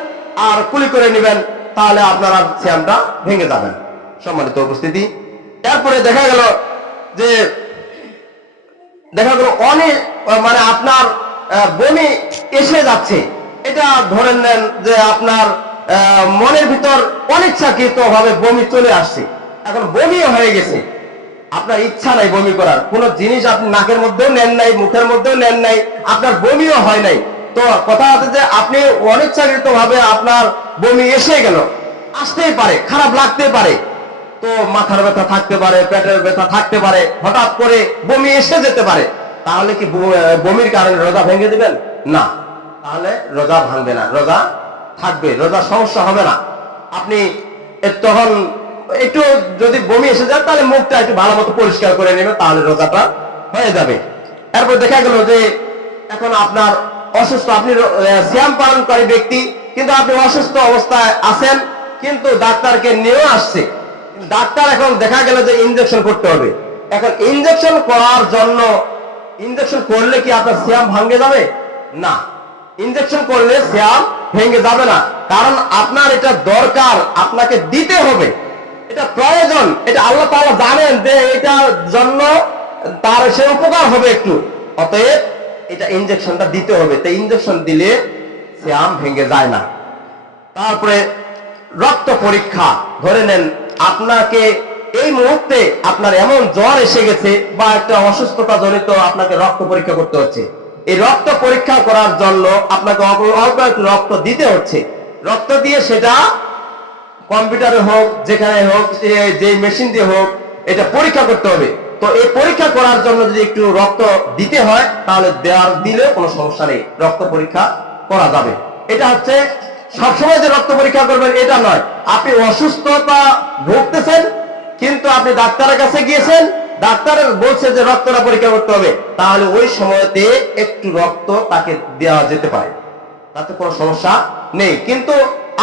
আর কুলি করে নেবেন, তাহলে আপনারা সিয়ামটা ভেঙে যাবেন। সম্মানিত উপস্থিতি, এরপরে দেখা গেল অনেক মানে আপনার বমি এসে যাচ্ছে, এটা ধরেন নেন যে আপনার মনের ভিতর অনিচ্ছাকৃত ভাবে বমি চলে আসছে, এখন বমিও হয়ে গেছে, আপনার ইচ্ছা নাই বমি করার, কোন জিনিস আপনি নাকের মধ্যেও নেন নাই, মুখের মধ্যেও নেন নাই, আপনার বমিও হয় নাই। তো কথা হচ্ছে যে আপনি অনিচ্ছাকৃত ভাবে আপনার বমি এসে গেল, আসতেই পারে, খারাপ লাগতে পারে, তো মাথার ব্যথা থাকতে পারে, পেটের ব্যথা থাকতে পারে, হঠাৎ করে বমি এসে যেতে পারে, তাহলে কি বমির কারণে রোজা ভেঙে দিবেন? না, তাহলে রোজা ভাঙবে না, রোজা থাকবে, রোজা সমস্যা হবে না। আপনি তখন একটু যদি বমি এসে যায় তাহলে মুখটা একটু ভালো মতো পরিষ্কার করে নেবেন, তাহলে রোজাটা হয়ে যাবে। এরপর দেখা গেল যে এখন আপনার অসুস্থ, আপনি সিয়াম পালনকারী ব্যক্তি কিন্তু আপনি অসুস্থ অবস্থায় আছেন, কিন্তু ডাক্তারকে নিয়েও আসছে, ডাক্তার এখন দেখা গেল যে ইনজেকশন করতে হবে। এখন ইনজেকশন করার জন্য, ইনজেকশন করলে কি আপনার সিয়াম ভাঙে যাবে? না, ইনজেকশন করলে সিয়াম ভেঙে যাবে না, কারণ আপনার এটা দরকার, আপনাকে দিতে হবে, এটা প্রয়োজন, এটা আল্লাহ তাআলা জানেন যে এটার জন্য তার সে উপকার হবে একটু, অতএব এটা ইনজেকশনটা দিতে হবে। তো ইনজেকশন দিলে সিয়াম ভেঙে যায় না। তারপরে রক্ত পরীক্ষা, ধরে নেন আপনাকে এই মুহূর্তে আপনার এমন জ্বর এসে গেছে বা একটা অসুস্থতা জনিত আপনাকে রক্ত পরীক্ষা করতে হচ্ছে, এই রক্ত পরীক্ষা করার জন্য আপনাকে অল্প একটু রক্ত দিতে হচ্ছে, রক্ত দিয়ে সেটা কম্পিউটারে হোক, যেখানে হোক, যে মেশিন দিয়ে হোক, এটা পরীক্ষা করতে হবে। তো এই পরীক্ষা করার জন্য যদি একটু রক্ত দিতে হয় তাহলে দিলে কোনো সমস্যা নেই, রক্ত পরীক্ষা করা যাবে। এটা হচ্ছে সবসময় যে রক্ত পরীক্ষা করবেন এটা নয়, আপনি অসুস্থতা ভুগতেছেন কিন্তু আপনি ডাক্তারের কাছে গিয়েছেন, ডাক্তার বলছে যে রক্তটা পরীক্ষা করতে হবে, তাহলে ওই সময়তে একটু রক্ত তাকে দেওয়া যেতে পারে, তাতে কোনো সমস্যা নেই। কিন্তু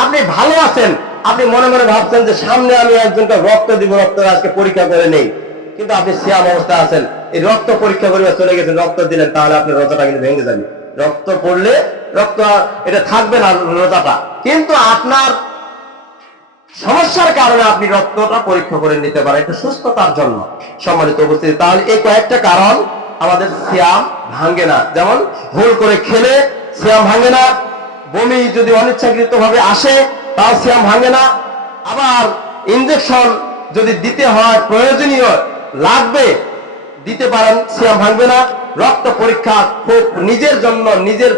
আপনি ভালো আছেন, আপনি মনে মনে ভাবছেন যে সামনে আমি একজনকে রক্ত দিব, রক্ত আজকে পরীক্ষা করে নেই, কিন্তু আপনি সিয়াম অবস্থায় আছেন, এই রক্ত পরীক্ষা করে চলে গেছেন, রক্ত দিলেন, তাহলে আপনি রোজাটা কিন্তু ভেঙে যাবে। রক্ত পড়লে রক্ত এটা থাকবে না রোজাটা, কিন্তু আপনার সমস্যার কারণে আপনি রক্তটা পরীক্ষা করে নিতে পারেন, এটা সুস্থতার জন্য। সম্মানিত উপস্থিতি, তাহলে এই কয়েকটা কারণ আমাদের সিয়াম ভাঙে না। যেমন ভুল করে খেলে সিয়াম ভাঙে না, বমি যদি অনিচ্ছাকৃত ভাবে আসে তাও সিয়াম ভাঙে না, আবার ইনজেকশন যদি দিতে হয়, প্রয়োজনীয় লাগবে, দিতে পারেন, সিয়াম ভাঙবে না। রক্ত পরীক্ষা খুব নিজের জন্য, নিজের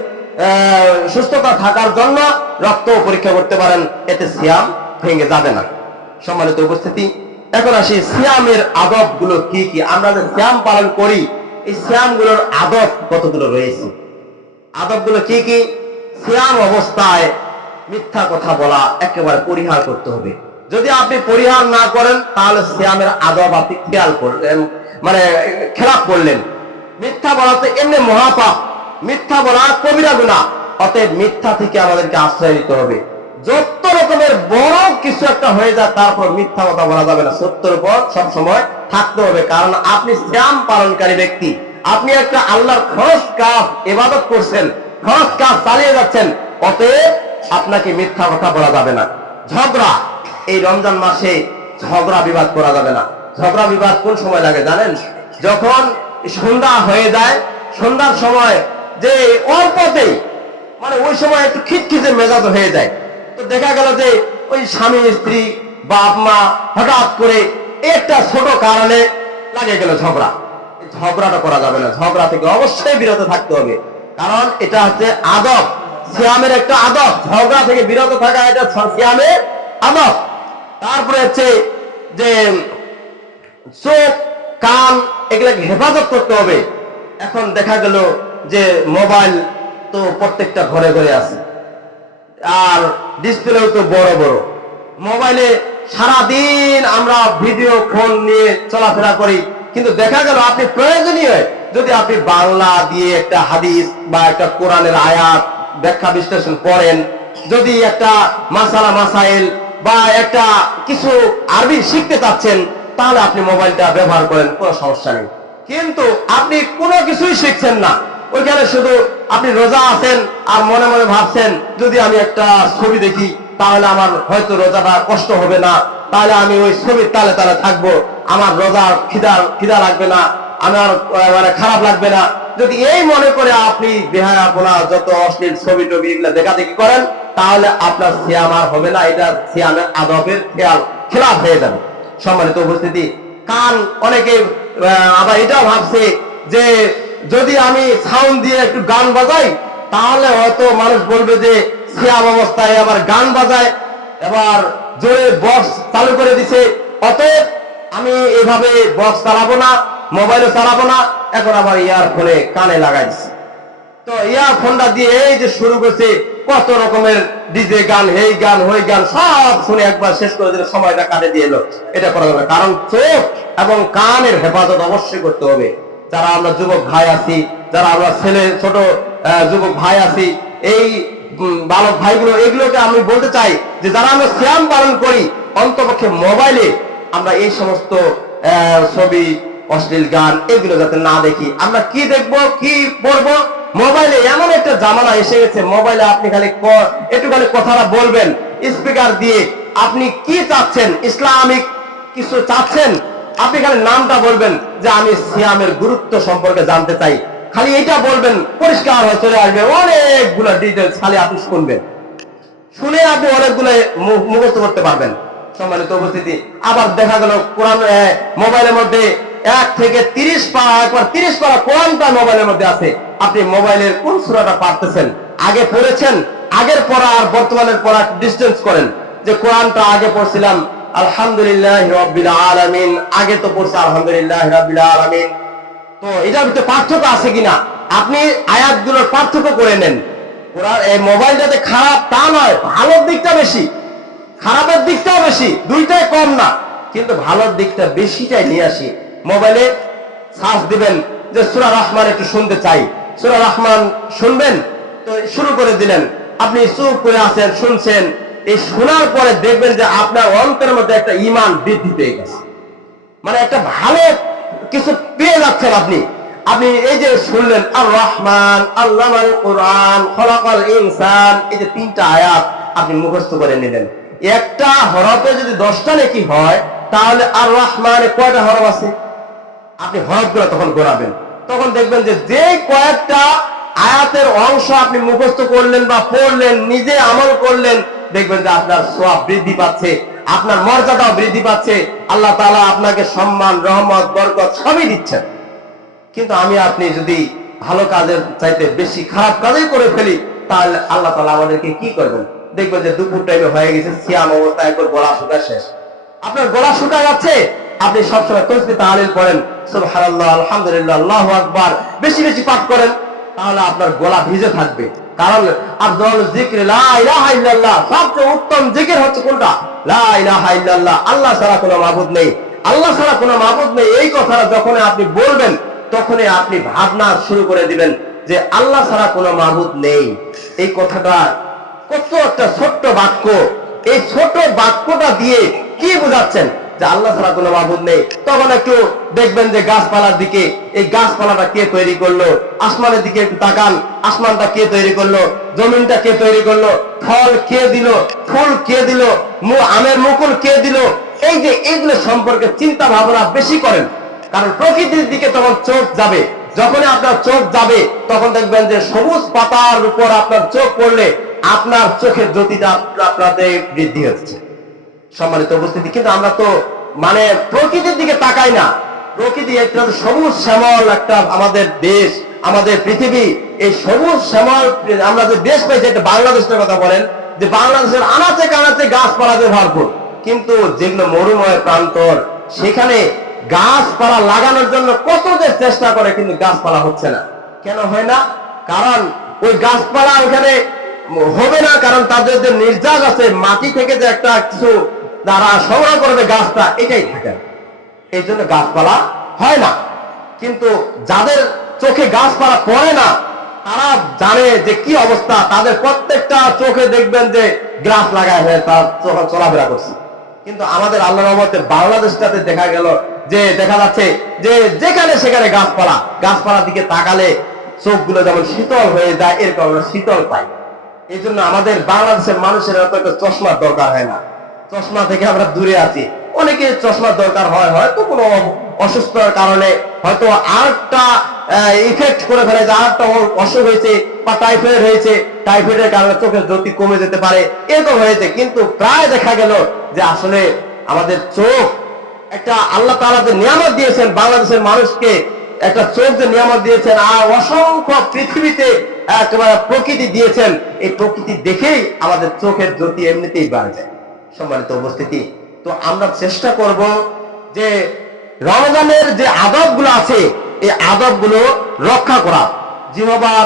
সুস্থতা থাকার জন্য রক্ত পরীক্ষা করতে পারেন, এতে সিয়াম ভেঙে যাবে না। সম্মানিত উপস্থিতি, এখন আসি সিয়ামের আদব গুলো কি কি। আমরা যে সিয়াম পালন করি, এই সিয়াম গুলোর আদব কতগুলো রয়েছে, আদব গুলো কি কি? সিয়াম অবস্থায় মিথ্যা কথা বলা একেবারে পরিহার করতে হবে। যদি আপনি পরিহার না করেন তাহলে সিয়ামের আদব আপনি খেয়াল করলেন, মানে খেলাপ করলেন। মিথ্যা বলা তো এমনি মহাপাপ, মিথ্যা বলা কবিরা গুনাহ, অতএব মিথ্যা থেকে আমাদেরকে আশ্রয় নিতে হবে। যত রকমের বড় কিছু একটা হয়ে যায় তারপর মিথ্যা কথা বলা যাবে না, সত্যের উপর সবসময় থাকতে হবে, কারণ আপনি সিয়াম পালনকারী ব্যক্তি, আপনি একটা আল্লাহর ফরজ কাজ ইবাদত করছেন, ফরজ কাজ চালিয়ে যাচ্ছেন, অতএব আপনাকে মিথ্যা কথা বলা যাবে না। ঝগড়া, এই রমজান মাসে ঝগড়া বিবাদ করা যাবে না। ঝগড়া বিবাদ কোন সময় লাগে জানেন? যখন সন্ধ্যা হয়ে যায়, সন্ধ্যার সময় যে অল্পতেই মানে ওই সময় একটু খিটখিটে মেজাজ হয়ে যায়, তো দেখা গেল যে ওই স্বামী স্ত্রী বাপ মা হঠাৎ করে একটা ছোট কারণে লাগে গেল ঝগড়া। ঝগড়াটা করা যাবে না, ঝগড়া থেকে অবশ্যই বিরত থাকতে হবে, কারণ এটা হচ্ছে আদব, সিয়ামের একটা আদব। ঝগড়া থেকে বিরত থাকা এটা সিয়ামের আদব। তারপরে হচ্ছে যে চোখ কান এগুলোকে হেফাজত করতে হবে। এখন দেখা গেল যে মোবাইল তো প্রত্যেকটা ঘরে ঘরে আছে, আর ডিসপ্লেও তো বড় বড়। মোবাইলে সারাদিন আমরা ভিডিও ফোন নিয়ে চলাফেরা করি, কিন্তু দেখা গেল আপনি প্রয়োজনীয় যদি আপনি বাংলা দিয়ে একটা হাদিস বা একটা কোরআনের আয়াত ব্যাখ্যা বিশ্লেষণ করেন, যদি একটা মাসালা মাসাইল বা একটা কিছু আরবি শিখতে চাচ্ছেন, তাহলে আপনি মোবাইলটা ব্যবহার করেন, কোনো সমস্যা নেই। কিন্তু আপনি কোনো কিছুই শিখছেন না, ওইখানে শুধু আপনি রোজা আছেন আর মনে মনে ভাবছেন যদি আমি একটা ছবি দেখি তাহলে আমার হয়তো রোজাটা কষ্ট হবে না, তাহলে আমি ওই ছবির তালে তালে থাকবো, আমার রোজা খিদা লাগবে না, আমার মানে খারাপ লাগবে না। যদি এই মনে করে আপনি বেহায়াপনা যত অশ্লীল ছবি টবি এগুলো দেখাদেখি করেন, তাহলে আপনার সিয়াম আর হবে না, এটা সিয়ামের আদবের খেলাফ হয়ে যাবে। সম্মানিত উপস্থিতি, কান অনেকে আবার এটাও ভাবছে যে যদি আমি সাউন্ড দিয়ে একটু গান বাজাই তাহলে হয়তো মানুষ বলবে যে সিয়াম অবস্থায় আবার গান বাজায়, এবার জোরে বক্স চালু করে দিছে, অতএব আমি এভাবে বক্স চালাবো না, মোবাইলও চালাবো না, এখন আবার ইয়ারফোনে কানে লাগাই দিছে। তো ইয়ারফোনটা দিয়ে এই যে শুরু করছে কত রকমের ডিজে গান, এই গান ওই গান সব শুনে একবার শেষ করে দিলে সময়টা কাটে দিয়ে এলো। এটা করা যাবে, কারণ চোখ এবং কানের হেফাজত অবশ্যই করতে হবে। যারা আমরা যুবক ভাই আছি, যারা আমরা ছেলে ছোট যুবক ভাই আছি, এই বালক ভাইগুলো, এগুলোকে আমি বলতে চাই যে যারা আমরা সিয়াম পালন করি, অন্তপক্ষে মোবাইলে আমরা এই সমস্ত ছবি অশ্লীল গান এগুলো যাতে না দেখি। আমরা কি দেখবো কি পড়বো? মোবাইলে এমন একটা জামানা এসে গেছে, মোবাইলে আপনি খালি একটু খালি কথাটা বলবেন স্পিকার দিয়ে, আপনি কি চাচ্ছেন, ইসলামিক কিছু চাচ্ছেন, আপনি খালি নামটা বলবেন যে আমি সিয়ামের গুরুত্ব সম্পর্কে জানতে চাই, খালি এটা বলবেন, পরিষ্কার হয়ে চলে আসবে অনেকগুলো ডিটেলস, খালি আপনি শুনবেন, শুনে আপনি অনেকগুলো মুখস্থ করতে পারবেন। সম্মানিত উপস্থিতি, আবার দেখা গেল কোরআন মোবাইলের মধ্যে 1 থেকে 30 পারা, একবার 30 পারা কোরআনটা মোবাইলের মধ্যে আছে। আপনি মোবাইলের কোন সূরাটা পারতেছেন, আগে পড়েছেন, আগের পড়া আর বর্তমানের পড়া ডিসটেন্স করেন, যে কোরআনটা আগে পড়ছিলাম আলহামদুলিল্লাহ রাব্বিল আলামিন, আগে তো পড়ছে আলহামদুলিল্লাহ রাব্বিল আলামিন, তো এটার ভিতরে পার্থক্য আছে কিনা আপনি আয়াতগুলোর পার্থক্য করে নেন। কোরআন এই মোবাইলটাতে খারাপ তা নয়, ভালোর দিকটা বেশি, খারাপের দিকটাও বেশি, দুইটাই কম না, কিন্তু ভালোর দিকটা বেশিটাই নিয়ে আসি। মোবাইলে সার্চ দিবেন যে সূরা রহমান একটু শুনতে চাই, সূরা রহমান শুনবেন, তো শুরু করে দিলেন, আপনি চুপ করে আছেন, শুনছেন, এই শোনার পরে দেখবেন যে আপনার অন্তরের মধ্যে একটা ঈমান বৃদ্ধি পেয়ে গেছে, মানে একটা ভালো কিছু পেয়ে যাচ্ছেন আপনি। আপনি এই যে শুনলেন আর রহমান আল্লামাল কোরআন খলাকাল ইনসান, এই যে 3টা আয়াত আপনি মুখস্থ করে নিলেন, একটা হরফে যদি 10টা নেকি হয়, তাহলে আর রহমানে কয়টা হরফ আছে? আপনি হরফগুলো তখন গোনাবেন, তখন দেখবেন যে যে কয়েকটা আয়াতের অংশ আপনি মুখস্থ করলেন বা পড়লেন, নিজে আমল করলেন, দেখবেন যে আপনার সওয়াব বৃদ্ধি পাচ্ছে, আপনার মর্যাদাও বৃদ্ধি পাচ্ছে, আল্লাহ তাআলা আপনাকে সম্মান, রহমত, বরকত সবই দিচ্ছেন। কিন্তু আমি আপনি যদি ভালো কাজের চাইতে বেশি খারাপ কাজই করে ফেলি, তাহলে আল্লাহ তাআলা আমাদেরকে কি করবেন? দেখবেন যে দুপুর টাইমে হয়ে গেছে, সিয়াম অবস্থা, একবার গলা শুকা শেষ, আপনার গলা শুকা যাচ্ছে, আপনি সবসময় তাসবিহ তাহলিল করেন, সুবহানাল্লাহ, আলহামদুলিল্লাহ, আল্লাহু আকবার বেশি বেশি পাঠ করেন, তাহলে আপনার গলা ভিজে থাকবে। কারণ আফদালুজ যিকরি লা ইলাহা ইল্লাল্লাহ, সবচেয়ে উত্তম জিকির হচ্ছে কোনটা? লা ইলাহা ইল্লাল্লাহ, আল্লাহ ছাড়া কোনো মাবুদ নেই, আল্লাহ ছাড়া কোনো মাবুদ নেই। এই কথাটা যখন আপনি বলবেন, তখনই আপনি ভাবনা শুরু করে দিবেন যে আল্লাহ ছাড়া কোনো মাবুদ নেই। এই কথাটা কত একটা ছোট্ট বাক্য, এই ছোট বাক্যটা দিয়ে কি বোঝাচ্ছেন? যে আল্লাহ ছাড়া কোনো মাবুদ নেই, তখন একটু দেখবেন যে গাছপালার দিকে, এই গাছপালাটা কে তৈরি করলো, আসমানের দিকে একটু তাকান, আসমানটা কে তৈরি করলো, জমিনটা কে তৈরি করলো, ফল কে দিল, ফুল কে দিল, আমের মুকুল কে দিল, এই যে এইগুলো সম্পর্কে চিন্তা ভাবনা বেশি করেন। কারণ প্রকৃতির দিকে তখন চোখ যাবে, যখনই আপনার চোখ যাবে তখন দেখবেন যে সবুজ পাতার উপর আপনার চোখ পড়লে আপনার চোখের জ্যোতিটা আপনাদের বৃদ্ধি হচ্ছে। সম্মানিত উপস্থিতি, কিন্তু আমরা তো মানে প্রকৃতির দিকে তাকাই না। প্রকৃতি একটা সবুজ শ্যামল একটা আমাদের দেশ, আমাদের পৃথিবী, এই সবুজ শ্যামল আমরা যে দেশ পেয়েছি, একটা বাংলাদেশের কথা বলেন, যে বাংলাদেশের আনাচে কানাচে গাছপালাতে ভরপুর, কিন্তু যেগুলো মরুময় প্রান্তর সেখানে গাছপালা লাগানোর জন্য কত যে চেষ্টা করে, কিন্তু গাছপালা হচ্ছে না। কেন হয় না? কারণ ওই গাছপালা ওখানে হবে না, কারণ তাদের যে নির্যাস আছে, মাটি থেকে যে একটা কিছু তারা সংগ্রহ করবে গাছটা, এটাই থাকে, এই জন্য গাছপালা হয় না। কিন্তু যাদের চোখে গাছপালা পড়ে না, তারা জানে যে কি অবস্থা, তাদের প্রত্যেকটা চোখে দেখবেন যে গাছ লাগায় হয়ে তার চলাফেরা করছে। কিন্তু আমাদের আল্লাহর রহমতে বাংলাদেশটাতে দেখা গেল যে দেখা যাচ্ছে যে যেখানে সেখানে গাছপালা, গাছপালার দিকে তাকালে চোখগুলো যেমন শীতল হয়ে যায়, এরকম আমরা শীতল পাই। এই জন্য আমাদের বাংলাদেশের মানুষের এত একটা চশমার দরকার হয় না, চশমা থেকে আমরা দূরে আছি। অনেকে চশমার দরকার হয়, হয়তো কোনো অসুস্থতার কারণে, হয়তো আরেকটা ইফেক্ট করে ফেলে, যে আরেকটা অসুখ হয়েছে বা টাইফয়েড হয়েছে, টাইফয়েডের কারণে চোখের জ্যোতি কমে যেতে পারে, এরকম হয়েছে। কিন্তু প্রায় দেখা গেল যে আসলে আমাদের চোখ একটা আল্লাহ তাআলা যে নিয়ামত দিয়েছেন, বাংলাদেশের মানুষকে একটা চোখ যে নিয়ামত দিয়েছেন, আর অসংখ্য পৃথিবীতে একেবারে প্রকৃতি দিয়েছেন, এই প্রকৃতি দেখেই আমাদের চোখের জ্যোতি এমনিতেই বাড়ে যায়। সম্মানিত উপস্থিতি, তো আমরা চেষ্টা করব যে রমজানের যে আদবগুলো আছে, এই আদবগুলো রক্ষা করা। জিহ্বার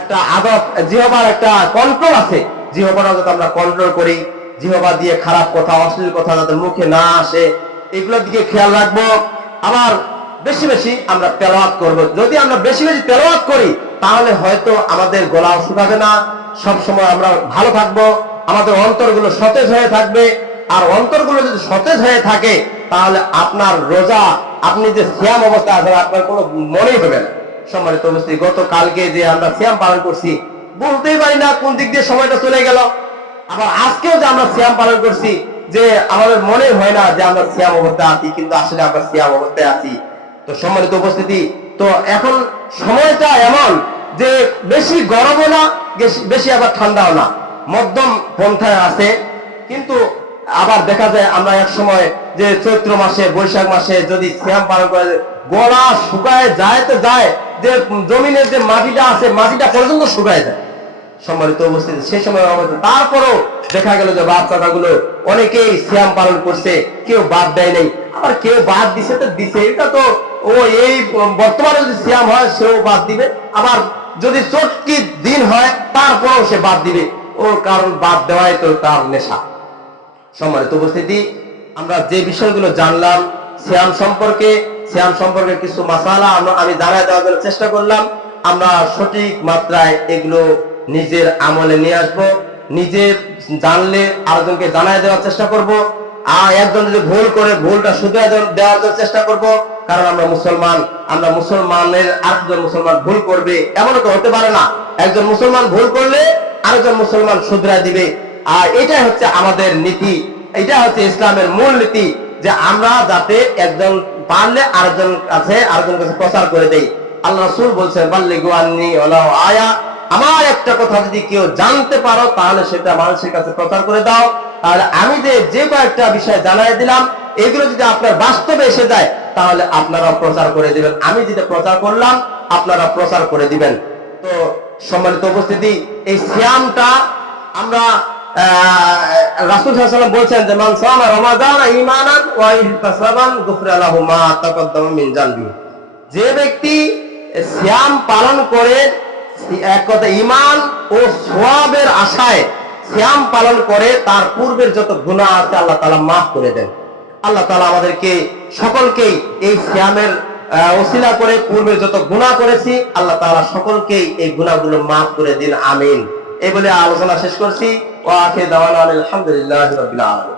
একটা আদব, জিহ্বার একটা কন্ট্রোল আছে, জিহ্বাটা যাতে আমরা কন্ট্রোল করি, জিহ্বা দিয়ে খারাপ কথা, অশ্লীল কথা যাতে মুখে না আসে, এগুলোর দিকে খেয়াল রাখবো। আবার বেশি বেশি আমরা তেলাওয়াত করব। যদি আমরা বেশি বেশি তেলাওয়াত করি তাহলে হয়তো আমাদের গলা শুকাবে না, সব সময় আমরা ভালো থাকবো, আমাদের অন্তরগুলো সতেজ হয়ে থাকবে। আর অন্তরগুলো যদি সতেজ হয়ে থাকে তাহলে আপনার রোজা, আপনি যে সিয়াম অবস্থা আছেন, আপনার কোনো মনেই হবে না। সম্মানিত উপস্থিতি, গতকালকে যে আমরা সিয়াম পালন করছি, বলতেই পারি না কোন দিক দিয়ে সময়টা চলে গেল। আবার আজকেও যে আমরা সিয়াম পালন করছি, যে আমাদের মনে হয় না যে আমরা সিয়াম অবস্থায় আছি, কিন্তু আসলে আমরা সিয়াম অবস্থায় আছি। তো সম্মানিত উপস্থিতি, তো এখন সময়টা এমন যে বেশি গরমও না, বেশি আবার ঠান্ডাও না, মধ্যম পন্থায় আছে। কিন্তু আবার দেখা যায় আমরা এক সময় যে চৈত্র মাসে, বৈশাখ মাসে যদি সিয়াম পালন করে, গলা শুকায় যায়, তো যায় যে জমিনের যে মাটিটা আছে, মাটিটা পর্যন্ত শুকায় যায়। সম্মানিত উপস্থিতি, সেই সময় তারপরও দেখা গেল যে বাচ্চাটা গুলো অনেকেই সিয়াম পালন করছে, কেউ বাদ দেয় নাই, আবার কেউ বাদ দিছে তো দিছে, এটা তো ও এই বর্তমানে যদি সিয়াম হয় সেও বাদ দিবে, আবার যদি চটকি দিন হয় তারপরেও সে বাদ দিবে, ওর কারণ বাদ দেওয়াই তো তার নেশা। সম্মানিত উপস্থিতি, আমরা যে বিষয়গুলো জানলাম সিয়াম সম্পর্কে কিছু মাসালা আমি জানাই দেওয়ার জন্য চেষ্টা করলাম। আমরা সঠিক মাত্রায় এগুলো নিজের আমলে নিয়ে আসবো, নিজে জানলে আরেকজনকে জানাই দেওয়ার চেষ্টা করব। আর একজন যদি ভুল করে, ভুলটা শুধরে দেওয়ার জন্য চেষ্টা করব, কারণ আমরা মুসলমান, আমরা মুসলমানের আরেকজন মুসলমান ভুল করবে এমনও তো হতে পারে না। একজন মুসলমান ভুল করলে আরেকজন মুসলমান শুধরায় দিবে, আর এটাই হচ্ছে আমাদের নীতি, এটা হচ্ছে ইসলামের মূল নীতি, যে আমরা যাতে একজন পারলে আরেকজনের কাছে প্রচার করে দেই। আল্লাহ রাসূল বলছেন, বাল্লিগু আন্নী ওয়ালাউ আয়া, আমার একটা কথা যদি কেউ জানতে পারো তাহলে সেটা মানুষের কাছে প্রচার করে দাও। তাহলে আমি যে কয়েকটা বিষয় জানাই দিলাম, এগুলো যদি আপনার বাস্তবে এসে যায় তাহলে আপনারাও প্রচার করে দিবেন, আমি যেটা প্রচার করলাম আপনারা প্রচার করে দিবেন। তো সম্মানিত উপস্থিতি, এই সিয়ামটা আমরা রাসূল সাল্লাল্লাহু আলাইহি ওয়াসাল্লাম বলছেন যে মান সামা রমাদান ঈমানান ওয়া ইহতিসাবান গুফরা লাহু মা তাকাদ্দামা মিন যানবি, যে ব্যক্তি সিয়াম পালন করে, এক কথা ঈমান ও সওয়াবের আশায় সিয়াম পালন করে, তার পূর্বের যত গুনাহ আছে আল্লাহ তাআলা মাফ করে দেন। আল্লাহ তাআলা আমাদেরকে সকলকেই এই সিয়ামের ওসিলা করে পূর্বে যত গুনাহ করেছি আল্লাহ তাআলা সকলকেই এই গুনাহগুলো মাফ করে দিন, আমিন। এই বলে আলোচনা শেষ করছি। ওয়া আখিরু দাওয়ানা আলহামদুলিল্লাহি রাব্বিল আলামিন।